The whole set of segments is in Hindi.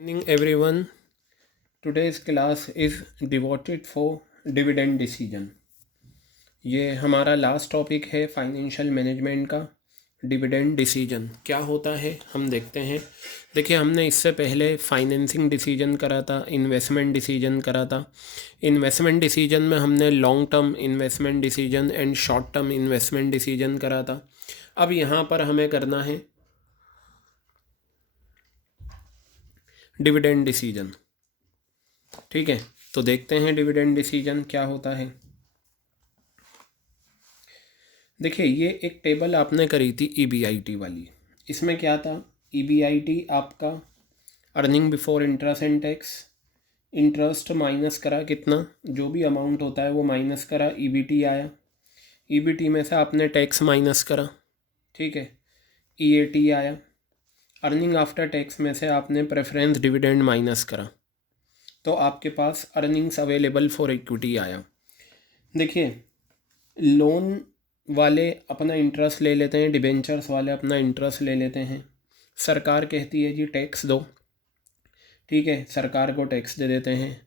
Evening everyone. Today's class is devoted for dividend decision. ये हमारा लास्ट टॉपिक है फाइनेंशियल मैनेजमेंट का। डिविडेंड डिसीजन क्या होता है हम देखते हैं। देखिए, हमने इससे पहले फाइनेंसिंग डिसीजन करा था, इन्वेस्टमेंट डिसीजन करा था। इन्वेस्टमेंट डिसीजन में हमने long term investment decision and short term investment decision करा था। अब यहाँ पर हमें करना है डिविडेंड डिसीजन। ठीक है, तो देखते हैं डिविडेंड डिसीजन क्या होता है। देखिए, ये एक टेबल आपने करी थी ईबीआईटी वाली। इसमें क्या था, ईबीआईटी आपका earning before interest and tax, interest minus करा कितना, जो भी अमाउंट होता है वो माइनस करा, ईबीटी आया। ईबीटी में से आपने टैक्स माइनस करा, ठीक है, ईएटी आया। अर्निंग आफ्टर टैक्स में से आपने प्रेफरेंस डिविडेंड माइनस करा, तो आपके पास अर्निंग्स अवेलेबल फॉर इक्विटी आया। देखिए, लोन वाले अपना इंटरेस्ट ले लेते हैं, डिबेंचर्स वाले अपना इंटरेस्ट ले लेते हैं। सरकार कहती है जी टैक्स दो, ठीक है, सरकार को टैक्स दे देते हैं।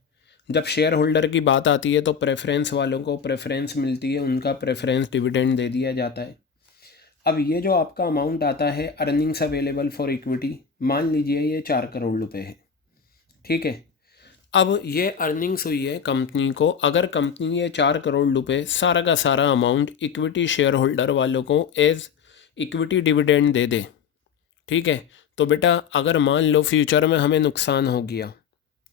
जब शेयर होल्डर की बात आती है तो प्रेफरेंस वालों को प्रेफरेंस मिलती है, उनका प्रेफरेंस डिविडेंड दे दिया जाता है। अब ये जो आपका अमाउंट आता है अर्निंग्स अवेलेबल फॉर इक्विटी, मान लीजिए ये 4 करोड़ रुपए है, ठीक है। अब ये अर्निंग्स हुई है कंपनी को। अगर कंपनी ये 4 करोड़ रुपए सारा का सारा अमाउंट इक्विटी शेयर होल्डर वालों को एज इक्विटी डिविडेंड दे दे, ठीक है, तो बेटा अगर मान लो फ्यूचर में हमें नुकसान हो गया,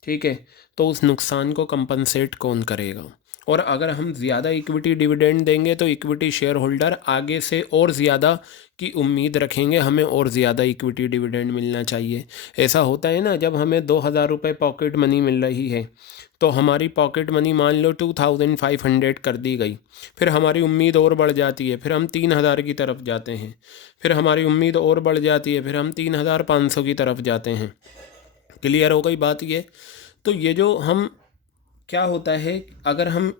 ठीक है, तो उस नुकसान को कंपनसेट कौन करेगा। और अगर हम ज़्यादा इक्विटी डिविडेंड देंगे तो इक्विटी शेयर होल्डर आगे से और ज़्यादा की उम्मीद रखेंगे, हमें और ज़्यादा इक्विटी डिविडेंड मिलना चाहिए। ऐसा होता है ना, जब हमें 2,000 रुपये पॉकेट मनी मिल रही है तो हमारी पॉकेट मनी मान लो 2,500 कर दी गई, फिर हमारी उम्मीद और बढ़ जाती है, फिर हम 3,000 की तरफ जाते हैं, फिर हमारी उम्मीद और बढ़ जाती है, फिर हम 3,500 की तरफ जाते हैं। क्लियर हो गई बात ये। तो ये जो हम क्या होता है, अगर हम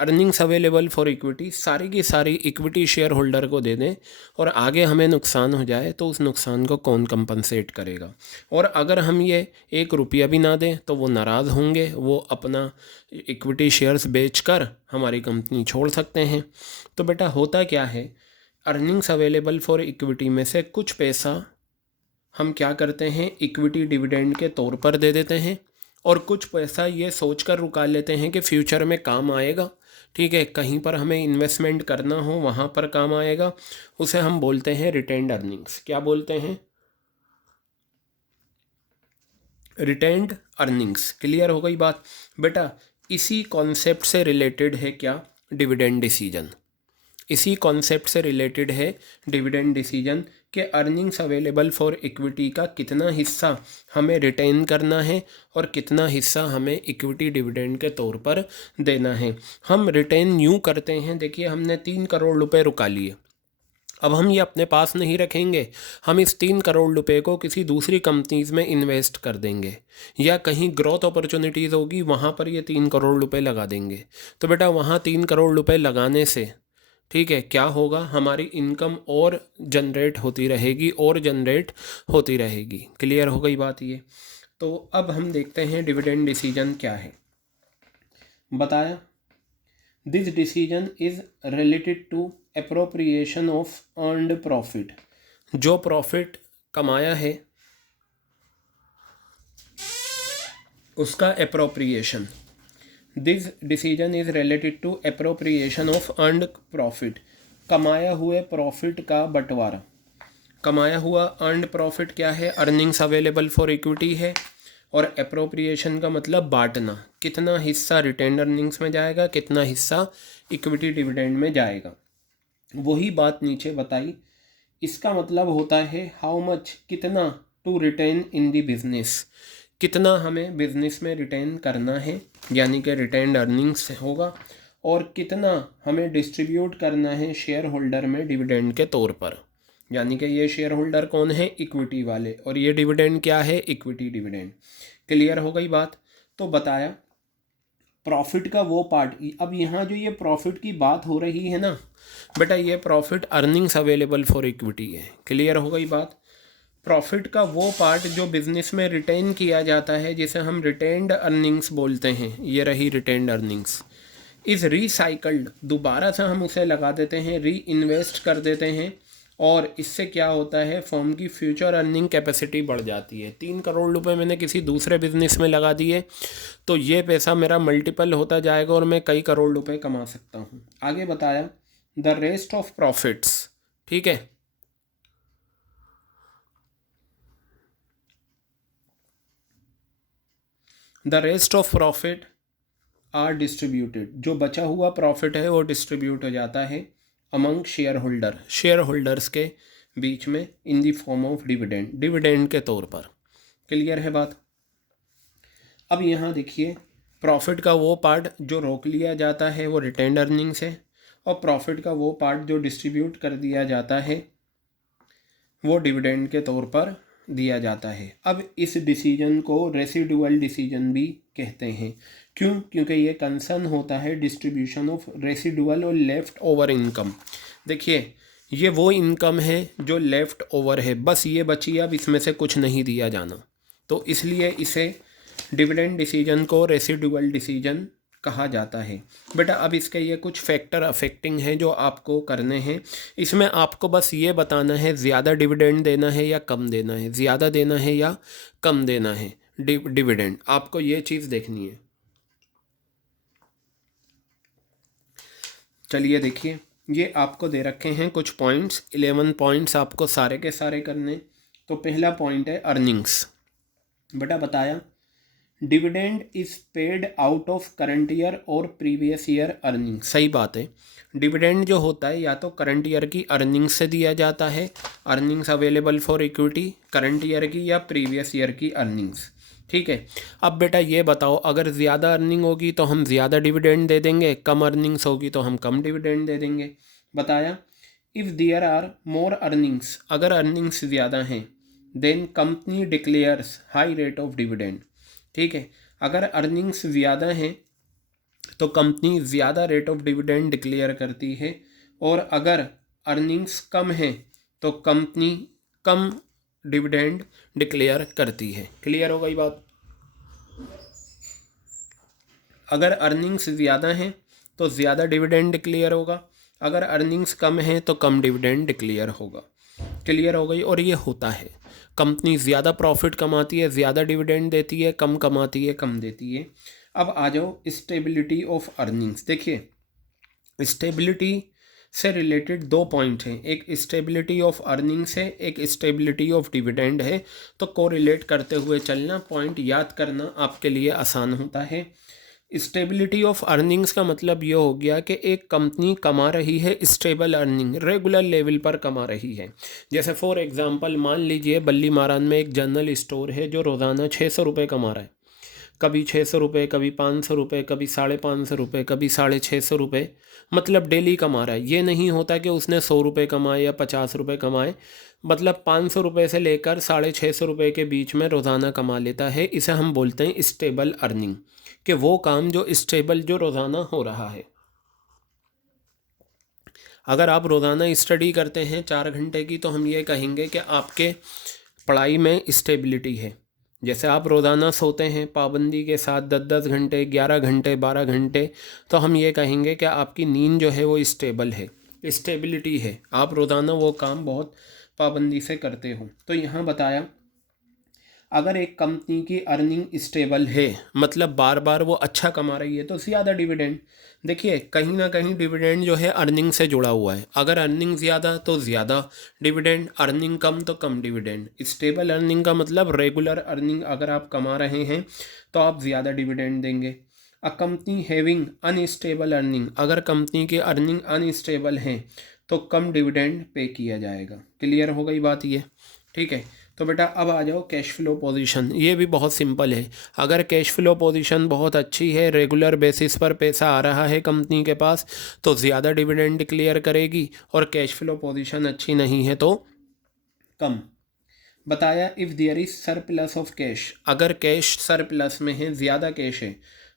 अर्निंग्स अवेलेबल फॉर इक्विटी सारी की सारी इक्विटी शेयर होल्डर को दे दें और आगे हमें नुकसान हो जाए तो उस नुकसान को कौन कंपनसेट करेगा। और अगर हम ये 1 रुपया भी ना दें तो वो नाराज़ होंगे, वो अपना इक्विटी शेयर्स बेचकर हमारी कंपनी छोड़ सकते हैं। तो बेटा होता क्या है, अर्निंग्स अवेलेबल फॉर इक्विटी में से कुछ पैसा हम क्या करते हैं, इक्विटी डिविडेंड के तौर पर दे देते हैं, और कुछ पैसा ये सोचकर रुका लेते हैं कि फ्यूचर में काम आएगा, ठीक है, कहीं पर हमें इन्वेस्टमेंट करना हो वहाँ पर काम आएगा। उसे हम बोलते हैं रिटेन्ड अर्निंग्स। क्या बोलते हैं, रिटेन्ड अर्निंग्स। क्लियर हो गई बात बेटा। इसी कॉन्सेप्ट से रिलेटेड है क्या, डिविडेंड डिसीजन। इसी कॉन्सेप्ट से रिलेटेड है डिविडेंड डिसीजन के अर्निंग्स अवेलेबल फॉर इक्विटी का कितना हिस्सा हमें रिटेन करना है और कितना हिस्सा हमें इक्विटी डिविडेंड के तौर पर देना है। हम रिटेन यूँ करते हैं, देखिए हमने 3 करोड़ रुपए रुका लिए, अब हम ये अपने पास नहीं रखेंगे, हम इस 3 करोड़ रुपए को किसी दूसरी कंपनीज़ में इन्वेस्ट कर देंगे, या कहीं ग्रोथ अपॉर्चुनिटीज़ होगी वहाँ पर ये 3 करोड़ रुपए लगा देंगे। तो बेटा वहाँ 3 करोड़ रुपए लगाने से, ठीक है, क्या होगा, हमारी इनकम और जनरेट होती रहेगी और जनरेट होती रहेगी। क्लियर हो गई बात ये। तो अब हम देखते हैं डिविडेंड डिसीजन क्या है। बताया, this decision is related to appropriation of earned profit. जो प्रॉफिट कमाया है उसका appropriation. This decision is related to appropriation of earned profit. कमाया हुए प्रॉफिट का बंटवारा। कमाया हुआ अर्नड प्रॉफिट क्या है, अर्निंग्स अवेलेबल फॉर इक्विटी है, और अप्रोप्रिएशन का मतलब बांटना, कितना हिस्सा रिटेन्ड अर्निंग्स में जाएगा, कितना हिस्सा इक्विटी डिविडेंड में जाएगा। वही बात नीचे बताई। इसका मतलब होता है हाउ मच, कितना, to retain in the business, कितना हमें बिजनेस में रिटेन करना है, यानी कि रिटेन्ड अर्निंग्स होगा, और कितना हमें डिस्ट्रीब्यूट करना है शेयर होल्डर में डिविडेंड के तौर पर, यानी कि ये शेयर होल्डर कौन है, इक्विटी वाले, और ये डिविडेंड क्या है, इक्विटी डिविडेंड। क्लियर हो गई बात। तो बताया प्रॉफिट का वो पार्ट। अब यहाँ जो ये प्रॉफिट की बात हो रही है ना बेटा, ये profit earnings available for equity है। क्लियर हो गई बात। प्रॉफिट का वो पार्ट जो बिजनेस में रिटेन किया जाता है, जिसे हम रिटेन्ड अर्निंग्स बोलते हैं, ये रही रिटेन्ड अर्निंग्स, इज़ रिसाइकल्ड, दोबारा से हम उसे लगा देते हैं, री इन्वेस्ट कर देते हैं, और इससे क्या होता है, फर्म की फ्यूचर अर्निंग कैपेसिटी बढ़ जाती है। 3 करोड़ रुपए मैंने किसी दूसरे बिजनेस में लगा दिए तो ये पैसा मेरा मल्टीपल होता जाएगा और मैं कई करोड़ रुपए कमा सकता हूँ। आगे बताया द रेस्ट ऑफ प्रॉफिट्स, ठीक है, the rest of profit are distributed, जो बचा हुआ प्रॉफिट है वो डिस्ट्रीब्यूट हो जाता है अमंग शेयर होल्डर्स के बीच में in the form of dividend, dividend के तौर पर। क्लियर है बात। अब यहाँ देखिए, प्रॉफिट का वो पार्ट जो रोक लिया जाता है वो रिटेन्ड अर्निंग्स है, और प्रॉफिट का वो पार्ट जो डिस्ट्रीब्यूट कर दिया जाता है वो डिविडेंड के तौर पर दिया जाता है। अब इस डिसीजन को रेसिडुअल डिसीजन भी कहते हैं। क्यों? क्योंकि ये कंसर्न होता है डिस्ट्रीब्यूशन ऑफ रेसिडुअल और लेफ्ट ओवर इनकम। देखिए, ये वो इनकम है जो लेफ्ट ओवर है, बस ये बची, अब इसमें से कुछ नहीं दिया जाना, तो इसलिए इसे डिविडेंड डिसीजन को रेसिडुअल डिसीजन कहा जाता है। बेटा अब इसके ये कुछ फैक्टर अफेक्टिंग हैं जो आपको करने हैं। इसमें आपको बस ये बताना है ज़्यादा डिविडेंड देना है या कम देना है, ज़्यादा देना है या कम देना है डिविडेंड, आपको ये चीज़ देखनी है। चलिए देखिए, ये आपको दे रखे हैं कुछ पॉइंट्स, 11 पॉइंट्स आपको सारे के सारे करने। तो पहला पॉइंट है अर्निंग्स। बेटा बताया dividend is paid out of current year और प्रीवियस ईयर अर्निंग। सही बात है, डिविडेंड जो होता है या तो करंट ईयर की अर्निंग्स से दिया जाता है, earnings available for equity current year की, या प्रीवियस ईयर की अर्निंग्स। ठीक है, अब बेटा ये बताओ, अगर ज़्यादा अर्निंग होगी तो हम ज़्यादा डिविडेंड दे देंगे, कम अर्निंग्स होगी तो हम कम डिविडेंड दे देंगे। बताया if there are more earnings, अगर अर्निंग्स ज़्यादा हैं, then company declares high rate of dividend. ठीक है, अगर अर्निंग्स ज़्यादा हैं तो कंपनी ज़्यादा रेट ऑफ डिविडेंड डिक्लेयर करती है, और अगर अर्निंग्स कम हैं तो कंपनी कम डिविडेंड डिक्लेयर करती है। क्लियर हो गई बात। अगर अर्निंग्स ज़्यादा हैं तो ज़्यादा डिविडेंड डिक्लेयर होगा, अगर अर्निंग्स कम हैं तो कम डिविडेंड डिक्लेयर होगा। क्लियर हो गई। और ये होता है, कंपनी ज़्यादा प्रॉफिट कमाती है ज़्यादा डिविडेंड देती है, कम कमाती है कम देती है। अब आ जाओ स्टेबिलिटी ऑफ अर्निंग्स। देखिए, स्टेबिलिटी से रिलेटेड 2 पॉइंट हैं, एक स्टेबिलिटी ऑफ अर्निंग्स है, एक स्टेबिलिटी ऑफ डिविडेंड है। तो कोरिलेट करते हुए चलना, पॉइंट याद करना आपके लिए आसान होता है। स्टेबिलिटी ऑफ अर्निंग्स का मतलब ये हो गया कि एक कंपनी कमा रही है स्टेबल अर्निंग, रेगुलर लेवल पर कमा रही है। जैसे फॉर एग्जांपल मान लीजिए बल्ली मारान में एक जनरल स्टोर है जो रोज़ाना 600 रुपये कमा रहा है, कभी 600 रुपये, कभी 500 रुपये, कभी 550 रुपये, कभी 650 रुपये, मतलब डेली कमा रहा है। ये नहीं होता कि उसने 100 रुपये कमाए या 50 रुपये कमाए, मतलब 500 रुपये से लेकर 650 रुपये के बीच में रोज़ाना कमा लेता है। इसे हम बोलते हैं स्टेबल अर्निंग, कि वो काम जो स्टेबल जो रोज़ाना हो रहा है। अगर आप रोज़ाना स्टडी करते हैं 4 घंटे की तो हम ये कहेंगे कि आपके पढ़ाई में स्टेबिलिटी है। जैसे आप रोज़ाना सोते हैं पाबंदी के साथ 10-10 घंटे, 11 घंटे, 12 घंटे, तो हम ये कहेंगे कि आपकी नींद जो है वो स्टेबल है, स्टेबिलिटी है, आप रोज़ाना वो काम बहुत पाबंदी से करते हो। तो यहाँ बताया अगर एक कंपनी की अर्निंग स्टेबल है, मतलब बार बार वो अच्छा कमा रही है, तो ज़्यादा डिविडेंड। देखिए कहीं ना कहीं डिविडेंड जो है अर्निंग से जुड़ा हुआ है, अगर अर्निंग ज़्यादा तो ज़्यादा डिविडेंड, अर्निंग कम तो कम डिविडेंड। स्टेबल अर्निंग का मतलब रेगुलर अर्निंग अगर आप कमा रहे हैं तो आप ज़्यादा डिविडेंड देंगे। A company having unstable earning, अगर कंपनी की अर्निंग अनस्टेबल है तो कम डिविडेंड पे किया जाएगा। क्लियर हो गई बात ये, ठीक है। तो बेटा अब आ जाओ कैश फ्लो पोजीशन। ये भी बहुत सिंपल है, अगर कैश फ्लो पोजीशन बहुत अच्छी है, रेगुलर बेसिस पर पैसा आ रहा है कंपनी के पास, तो ज़्यादा डिविडेंड डिक्लेयर करेगी, और कैश फ्लो पोजीशन अच्छी नहीं है तो कम। बताया if there is surplus of cash, अगर कैश सरप्लस में है, ज़्यादा कैश है,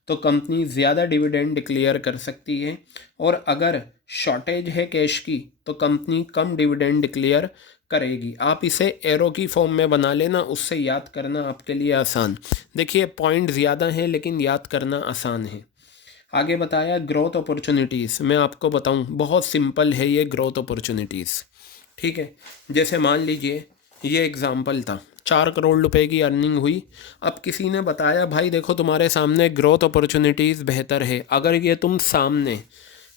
तो कंपनी ज़्यादा डिविडेंड डिक्लेयर कर सकती है, और अगर शॉर्टेज है कैश की तो कंपनी कम डिविडेंड डिक्लेयर करेगी। आप इसे एरो की फॉर्म में बना लेना, उससे याद करना आपके लिए आसान। देखिए पॉइंट ज़्यादा हैं लेकिन याद करना आसान है। आगे बताया ग्रोथ अपॉर्चुनिटीज़। मैं आपको बताऊं, बहुत सिंपल है ये ग्रोथ अपॉर्चुनिटीज़। ठीक है, जैसे मान लीजिए ये एग्ज़ाम्पल था, 4 करोड़ रुपए की अर्निंग हुई। अब किसी ने बताया भाई देखो तुम्हारे सामने ग्रोथ अपॉर्चुनिटीज़ बेहतर है। अगर ये तुम सामने,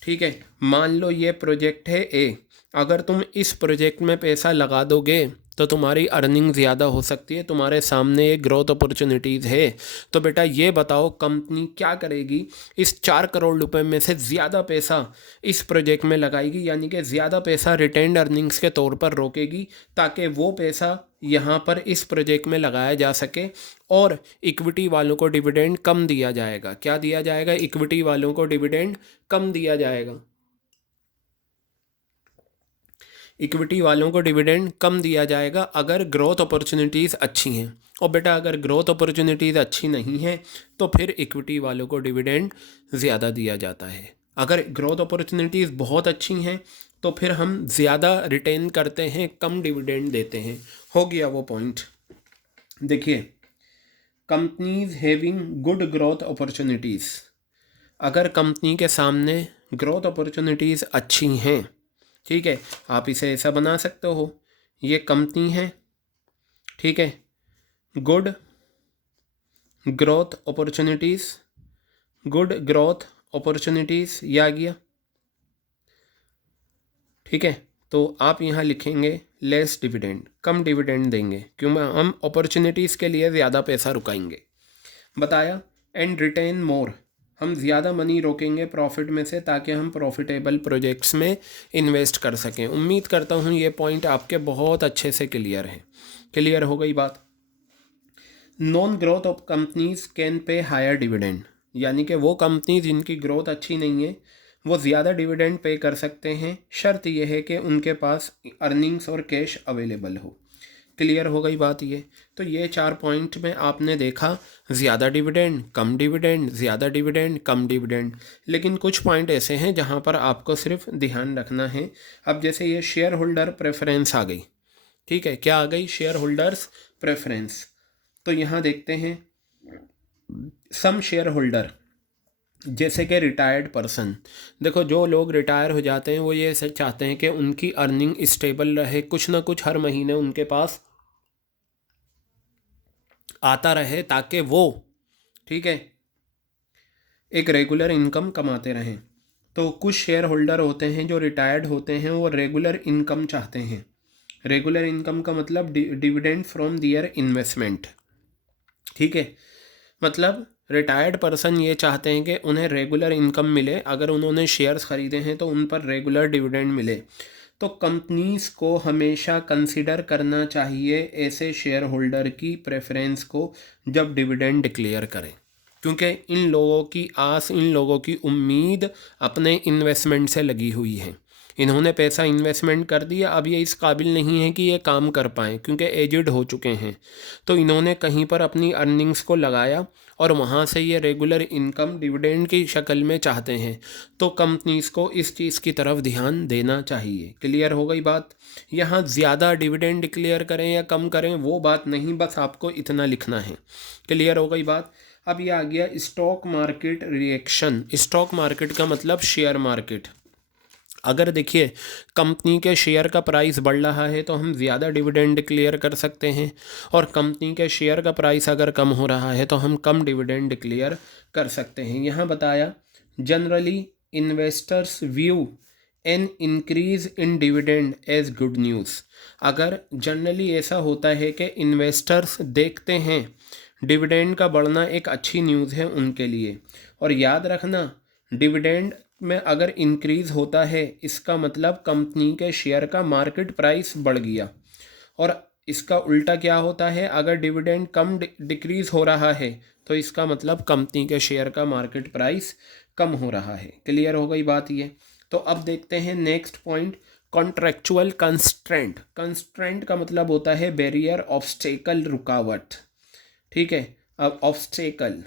ठीक है, मान लो ये प्रोजेक्ट है ए, अगर तुम इस प्रोजेक्ट में पैसा लगा दोगे तो तुम्हारी अर्निंग ज़्यादा हो सकती है, तुम्हारे सामने ये ग्रोथ अपॉर्चुनिटीज़ है। तो बेटा ये बताओ कंपनी क्या करेगी, इस 4 करोड़ रुपए में से ज़्यादा पैसा इस प्रोजेक्ट में लगाएगी, यानी कि ज़्यादा पैसा रिटेन्ड अर्निंग्स के तौर पर रोकेगी, ताकि वो पैसा यहाँ पर इस प्रोजेक्ट में लगाया जा सके। और इक्विटी वालों को डिविडेंड कम दिया जाएगा। क्या दिया जाएगा? इक्विटी वालों को डिविडेंड कम दिया जाएगा। इक्विटी वालों को डिविडेंड कम दिया जाएगा अगर ग्रोथ अपॉर्चुनिटीज़ अच्छी हैं। और बेटा अगर ग्रोथ अपॉर्चुनिटीज़ अच्छी नहीं हैं तो फिर इक्विटी वालों को डिविडेंड ज़्यादा दिया जाता है। अगर ग्रोथ अपॉर्चुनिटीज़ बहुत अच्छी हैं तो फिर हम ज़्यादा रिटेन करते हैं, कम डिविडेंड देते हैं। हो गया वो पॉइंट। देखिए, companies having good growth opportunities, अगर कंपनी के सामने ग्रोथ अपॉर्चुनिटीज़ अच्छी हैं, ठीक है, आप इसे ऐसा बना सकते हो, ये कंपनी है, ठीक है, good growth opportunities, good growth opportunities, ये आ गया। ठीक है, तो आप यहाँ लिखेंगे लेस डिविडेंड, कम डिविडेंड देंगे, क्योंकि हम अपॉर्चुनिटीज़ के लिए ज़्यादा पैसा रुकाएंगे। बताया एंड रिटेन मोर, हम ज़्यादा मनी रोकेंगे प्रॉफिट में से ताकि हम प्रॉफिटेबल प्रोजेक्ट्स में इन्वेस्ट कर सकें। उम्मीद करता हूँ ये पॉइंट आपके बहुत अच्छे से क्लियर है। क्लियर हो गई बात। Non growth of companies can pay higher dividend, यानी कि वो कंपनी जिनकी ग्रोथ अच्छी नहीं है वो ज़्यादा डिविडेंड पे कर सकते हैं, शर्त यह है कि उनके पास अर्निंग्स और कैश अवेलेबल हो। क्लियर हो गई बात ये। तो ये 4 पॉइंट में आपने देखा, ज़्यादा डिविडेंड, कम डिविडेंड, ज़्यादा डिविडेंड, कम डिविडेंड। लेकिन कुछ पॉइंट ऐसे हैं जहाँ पर आपको सिर्फ ध्यान रखना है। अब जैसे ये शेयर होल्डर प्रेफरेंस आ गई, ठीक है, क्या आ गई? Share holders preference. तो यहाँ देखते हैं, सम शेयर होल्डर जैसे कि रिटायर्ड पर्सन, देखो जो लोग रिटायर हो जाते हैं वो ये चाहते हैं कि उनकी अर्निंग स्टेबल रहे, कुछ ना कुछ हर महीने उनके पास आता रहे, ताकि वो, ठीक है, एक रेगुलर इनकम कमाते रहें। तो कुछ शेयर होल्डर होते हैं जो रिटायर्ड होते हैं, वो रेगुलर इनकम चाहते हैं। रेगुलर इनकम का मतलब डिविडेंड फ्रॉम दियर इन्वेस्टमेंट, ठीक है, मतलब रिटायर्ड पर्सन ये चाहते हैं कि उन्हें रेगुलर इनकम मिले, अगर उन्होंने शेयर्स ख़रीदे हैं तो उन पर रेगुलर डिविडेंड मिले। तो कंपनीज़ को हमेशा कंसिडर करना चाहिए ऐसे शेयर होल्डर की प्रेफरेंस को जब डिविडेंड डिक्लेयर करें, क्योंकि इन लोगों की आस, इन लोगों की उम्मीद अपने इन्वेस्टमेंट से लगी हुई है। इन्होंने पैसा इन्वेस्टमेंट कर दिया, अब ये इस काबिल नहीं है कि ये काम कर पाएँ क्योंकि एजिड हो चुके हैं। तो इन्होंने कहीं पर अपनी अर्निंग्स को लगाया और वहाँ से ये रेगुलर इनकम डिविडेंड की शक्ल में चाहते हैं। तो कंपनीज़ को इस चीज़ की तरफ ध्यान देना चाहिए। क्लियर हो गई बात। यहाँ ज़्यादा डिविडेंड डिक्लेयर करें या कम करें वो बात नहीं, बस आपको इतना लिखना है। क्लियर हो गई बात। अब ये आ गया stock market reaction. Stock market का मतलब शेयर मार्केट। अगर देखिए कंपनी के शेयर का प्राइस बढ़ रहा है तो हम ज़्यादा डिविडेंड डिक्लेयर कर सकते हैं, और कंपनी के शेयर का प्राइस अगर कम हो रहा है तो हम कम डिविडेंड डिक्लेयर कर सकते हैं। यहाँ बताया generally investors view an increase in dividend as good news. अगर जनरली ऐसा होता है कि इन्वेस्टर्स देखते हैं डिविडेंड का बढ़ना एक अच्छी न्यूज़ है उनके लिए। और याद रखना, डिविडेंड में अगर इंक्रीज़ होता है इसका मतलब कंपनी के शेयर का मार्केट प्राइस बढ़ गया, और इसका उल्टा क्या होता है, अगर डिविडेंड कम डिक्रीज़ हो रहा है तो इसका मतलब कंपनी के शेयर का मार्केट प्राइस कम हो रहा है। क्लियर हो गई बात ये। तो अब देखते हैं next point, contractual constraint. Constraint का मतलब होता है बैरियर, ऑब्स्टेकल, रुकावट, ठीक है। अब ऑब्स्टेकल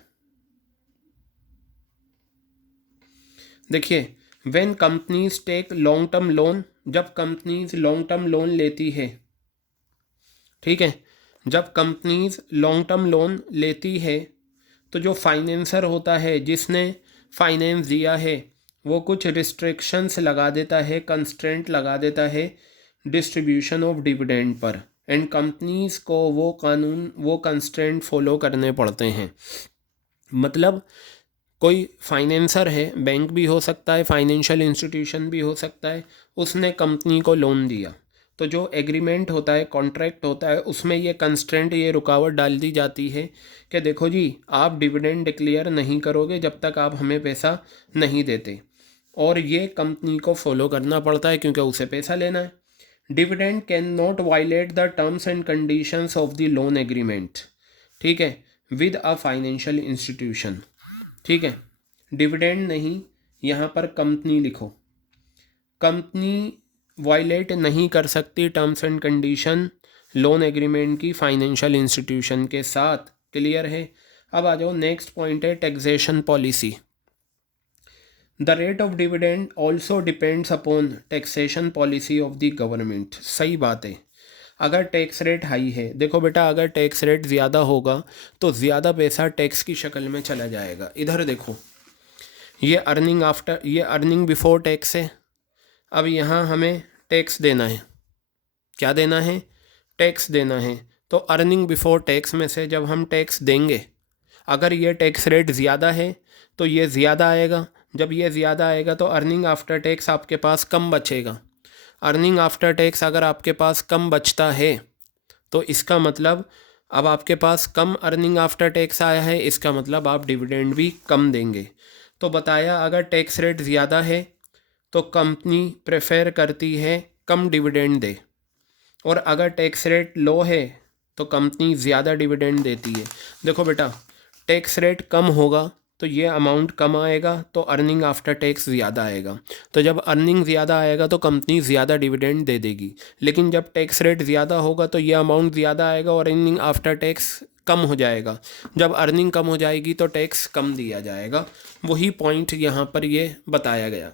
देखिए, when companies take long term loan, जब कंपनीज लॉन्ग टर्म लोन लेती है, ठीक है। जब कंपनीज लॉन्ग टर्म लोन लेती है तो जो फाइनेंसर होता है जिसने फाइनेंस दिया है वो कुछ रिस्ट्रिक्शंस लगा देता है, कंस्ट्रेंट लगा देता है distribution of dividend per, and companies को वो कानून, वो कंस्ट्रेंट फॉलो करने पड़ते हैं। मतलब कोई फाइनेंसर है, बैंक भी हो सकता है, फाइनेंशियल इंस्टीट्यूशन भी हो सकता है, उसने कंपनी को लोन दिया तो जो एग्रीमेंट होता है, कॉन्ट्रैक्ट होता है, उसमें ये कंस्ट्रेंट, ये रुकावट डाल दी जाती है कि देखो जी आप डिविडेंड डिक्लेयर नहीं करोगे जब तक आप हमें पैसा नहीं देते, और ये कंपनी को फॉलो करना पड़ता है क्योंकि उसे पैसा लेना है। Dividend can not violate the terms and conditions of the loan agreement, ठीक है, विद अ फाइनेंशियल इंस्टीट्यूशन। ठीक है, डिविडेंड नहीं, यहाँ पर कंपनी लिखो। कंपनी वायलेट नहीं कर सकती terms and condition loan agreement की फाइनेंशियल इंस्टीट्यूशन के साथ। क्लियर है। अब आ जाओ, नेक्स्ट पॉइंट है taxation policy. The rate of dividend also depends upon taxation policy of the government. सही बात है। अगर टैक्स रेट हाई है, देखो बेटा अगर टैक्स रेट ज़्यादा होगा तो ज़्यादा पैसा टैक्स की शक्ल में चला जाएगा। इधर देखो, ये अर्निंग आफ्टर, ये अर्निंग बिफोर टैक्स है। अब यहाँ हमें टैक्स देना है। क्या देना है? टैक्स देना है। तो अर्निंग बिफोर टैक्स में से जब हम टैक्स देंगे, अगर ये टैक्स रेट ज़्यादा है तो ये ज़्यादा आएगा। जब ये ज़्यादा आएगा तो अर्निंग आफ्टर टैक्स आपके पास कम बचेगा। अर्निंग आफ्टर टैक्स अगर आपके पास कम बचता है तो इसका मतलब अब आपके पास कम अर्निंग आफ्टर टैक्स आया है, इसका मतलब आप डिविडेंड भी कम देंगे। तो बताया, अगर टैक्स रेट ज़्यादा है तो कंपनी प्रेफर करती है कम डिविडेंड दे, और अगर टैक्स रेट लो है तो कंपनी ज़्यादा डिविडेंड देती है। देखो बेटा, टैक्स रेट कम होगा तो ये अमाउंट कम आएगा तो अर्निंग आफ्टर टैक्स ज़्यादा आएगा। तो जब अर्निंग ज़्यादा आएगा तो कंपनी ज़्यादा डिविडेंड दे देगी। लेकिन जब टैक्स रेट ज़्यादा होगा तो ये अमाउंट ज़्यादा आएगा और अर्निंग आफ्टर टैक्स कम हो जाएगा। जब अर्निंग कम हो जाएगी तो टैक्स कम दिया जाएगा। वही पॉइंट यहाँ पर ये बताया गया।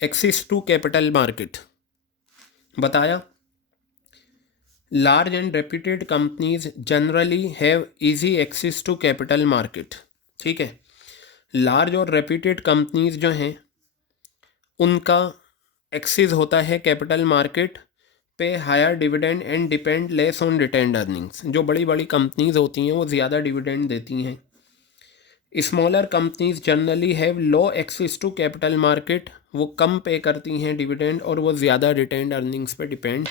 एक्सेस टू कैपिटल मार्केट बताया, large and reputed companies generally have easy access to capital market. ठीक है, लार्ज और रेप्यूटेड कंपनीज जो हैं उनका एक्सेस होता है capital market pay higher dividend and depend less on retained earnings. जो बड़ी बड़ी कंपनीज होती हैं वो ज़्यादा डिविडेंड देती हैं। Smaller companies generally have low access to capital market, वो कम पे करती हैं डिविडेंड और वो ज़्यादा रिटेन्ड अर्निंग्स पे डिपेंड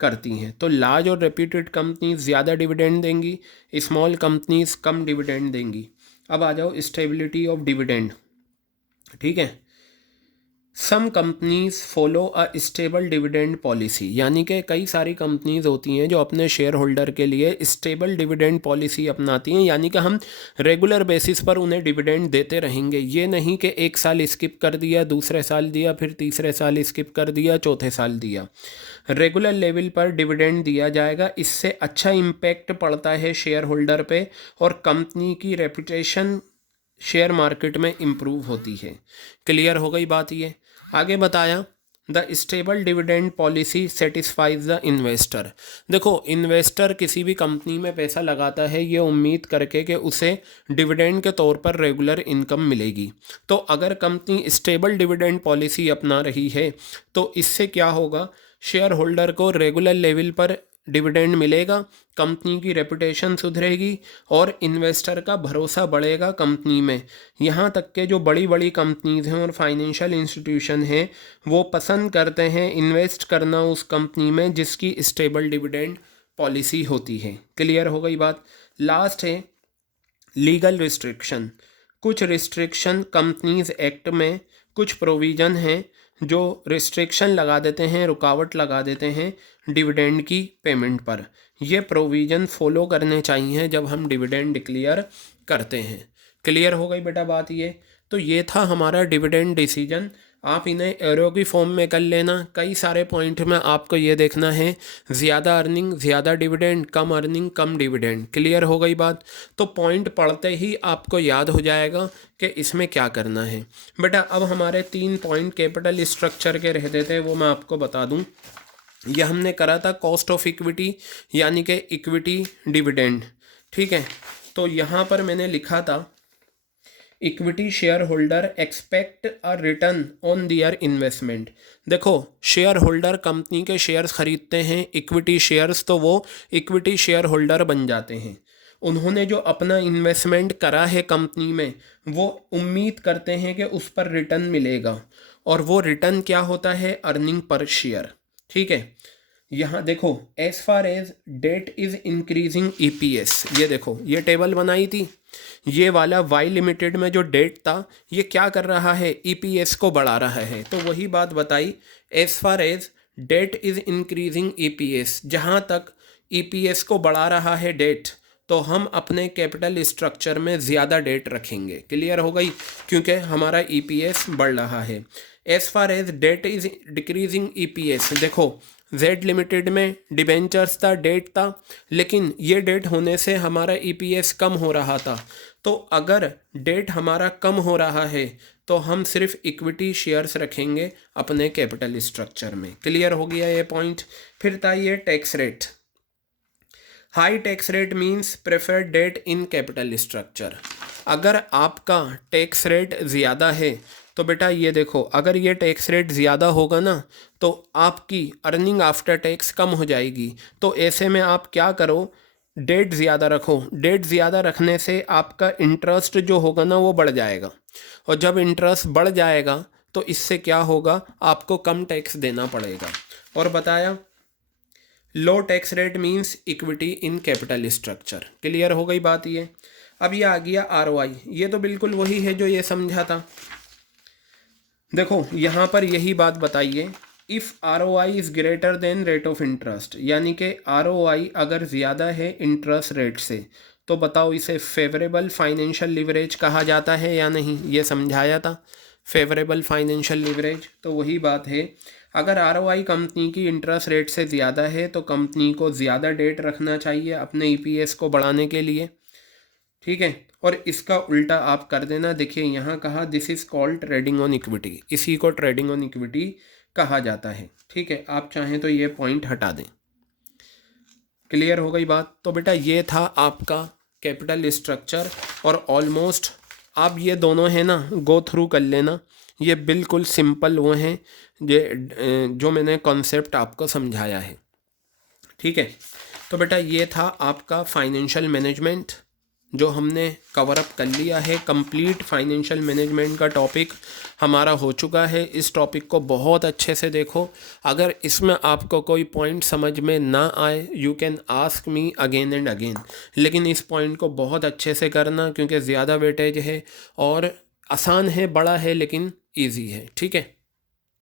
करती हैं। तो लार्ज और रेप्यूटेड कंपनीज ज़्यादा डिविडेंड देंगी, स्मॉल कंपनीज कम डिविडेंड देंगी। अब आ जाओ स्टेबिलिटी ऑफ डिविडेंड। ठीक है, some companies follow a stable dividend policy, यानी कि कई सारी कंपनीज होती हैं जो अपने शेयर होल्डर के लिए स्टेबल डिविडेंड पॉलिसी अपनाती हैं, यानी कि हम रेगुलर बेसिस पर उन्हें डिविडेंड देते रहेंगे। ये नहीं कि एक साल स्किप कर दिया, दूसरे साल दिया, फिर तीसरे साल स्किप कर दिया, चौथे साल दिया। रेगुलर लेवल पर डिविडेंड दिया जाएगा। इससे अच्छा इम्पैक्ट पड़ता है शेयर होल्डर पे और कंपनी की रेपुटेशन शेयर मार्केट में इम्प्रूव होती है। क्लियर हो गई बात ये। आगे बताया, the stable dividend policy satisfies the investor. देखो, इन्वेस्टर किसी भी कंपनी में पैसा लगाता है ये उम्मीद करके कि उसे डिविडेंड के तौर पर रेगुलर इनकम मिलेगी। तो अगर कंपनी स्टेबल डिविडेंड पॉलिसी अपना रही है तो इससे क्या होगा, शेयर होल्डर को रेगुलर लेवल पर डिविडेंड मिलेगा, कंपनी की रेपुटेशन सुधरेगी और इन्वेस्टर का भरोसा बढ़ेगा कंपनी में। यहाँ तक के जो बड़ी बड़ी कंपनीज हैं और फाइनेंशियल इंस्टीट्यूशन हैं वो पसंद करते हैं इन्वेस्ट करना उस कंपनी में जिसकी स्टेबल डिविडेंड पॉलिसी होती है। क्लियर हो गई बात। लास्ट है लीगल रिस्ट्रिक्शन। कुछ रिस्ट्रिक्शन कंपनीज एक्ट में कुछ प्रोविज़न हैं जो रिस्ट्रिक्शन लगा देते हैं, रुकावट लगा देते हैं डिविडेंड की पेमेंट पर। ये प्रोविज़न फॉलो करने चाहिए जब हम डिविडेंड डिक्लेयर करते हैं। क्लियर हो गई बेटा बात ये। तो ये था हमारा डिविडेंड डिसीजन। आप इन्हें एरो की फॉर्म में कर लेना। कई सारे पॉइंट में आपको ये देखना है, ज़्यादा अर्निंग ज़्यादा डिविडेंड, कम अर्निंग कम डिविडेंड। क्लियर हो गई बात? तो पॉइंट पढ़ते ही आपको याद हो जाएगा कि इसमें क्या करना है। बेटा अब हमारे 3 पॉइंट कैपिटल स्ट्रक्चर के रहते थे, वो मैं आपको बता दूं। यह हमने करा था कॉस्ट ऑफ इक्विटी, यानी कि इक्विटी डिविडेंड। ठीक है, तो यहाँ पर मैंने लिखा था equity share holder expect a return on their investment. देखो, शेयर होल्डर कंपनी के शेयर्स खरीदते हैं, इक्विटी शेयर्स, तो वो इक्विटी शेयर होल्डर बन जाते हैं। उन्होंने जो अपना इन्वेस्टमेंट करा है कंपनी में, वो उम्मीद करते हैं कि उस पर रिटर्न मिलेगा, और वो रिटर्न क्या होता है? Earning per share. ठीक है, यहाँ देखो, as far as debt is increasing EPS, ये देखो ये टेबल बनाई थी। ये वाला वाई लिमिटेड में जो डेट था, ये क्या कर रहा है? ईपीएस को बढ़ा रहा है। तो वही बात बताई, as far as debt is increasing EPS, जहाँ तक ईपीएस को बढ़ा रहा है डेट, तो हम अपने कैपिटल स्ट्रक्चर में ज़्यादा डेट रखेंगे। क्लियर हो गई? क्योंकि हमारा ईपीएस बढ़ रहा है। As far as debt is decreasing EPS, देखो जेड लिमिटेड में डिबेंचर्स था, डेट था, लेकिन ये डेट होने से हमारा ईपीएस कम हो रहा था। तो अगर डेट हमारा कम हो रहा है तो हम सिर्फ इक्विटी शेयर्स रखेंगे अपने कैपिटल स्ट्रक्चर में। क्लियर हो गया ये पॉइंट? फिर था ये tax rate. High tax rate means preferred debt in capital structure. अगर आपका टैक्स रेट ज़्यादा है तो बेटा ये देखो, अगर ये टैक्स रेट ज़्यादा होगा ना, तो आपकी अर्निंग आफ्टर टैक्स कम हो जाएगी। तो ऐसे में आप क्या करो? डेट ज़्यादा रखो। डेट ज़्यादा रखने से आपका इंटरेस्ट जो होगा ना, वो बढ़ जाएगा, और जब इंटरेस्ट बढ़ जाएगा तो इससे क्या होगा? आपको कम टैक्स देना पड़ेगा। और बताया low tax rate means equity in capital structure. Clear हो गई बात ये? अब ये आ गया आरओआई। ये तो बिल्कुल वही है जो ये समझा था। देखो यहाँ पर यही बात बताइए, if ROI is greater than rate of interest, यानी कि आरओआई अगर ज़्यादा है इंटरेस्ट रेट से, तो बताओ इसे फेवरेबल फाइनेंशियल लिवरेज कहा जाता है या नहीं? ये समझाया था, फेवरेबल फाइनेंशियल लिवरेज। तो वही बात है, अगर आरओआई कंपनी की इंटरेस्ट रेट से ज़्यादा है तो कंपनी को ज़्यादा डेट रखना चाहिए अपने ईपीएस को बढ़ाने के लिए। ठीक है, और इसका उल्टा आप कर देना। देखिए यहाँ कहा this is called trading on equity, इसी को ट्रेडिंग ऑन इक्विटी कहा जाता है। ठीक है, आप चाहें तो ये पॉइंट हटा दें। क्लियर हो गई बात? तो बेटा ये था आपका कैपिटल स्ट्रक्चर, और ऑलमोस्ट आप ये दोनों हैं ना, गो थ्रू कर लेना। ये बिल्कुल सिंपल वो हैं जो मैंने कॉन्सेप्ट आपको समझाया है। ठीक है, तो बेटा ये था आपका फाइनेंशियल मैनेजमेंट, जो हमने कवर अप कर लिया है। कंप्लीट फाइनेंशियल मैनेजमेंट का टॉपिक हमारा हो चुका है। इस टॉपिक को बहुत अच्छे से देखो। अगर इसमें आपको कोई पॉइंट समझ में ना आए, you can ask me again and again, लेकिन इस पॉइंट को बहुत अच्छे से करना, क्योंकि ज़्यादा वेटेज है और आसान है, बड़ा है, लेकिन ईजी है। ठीक है।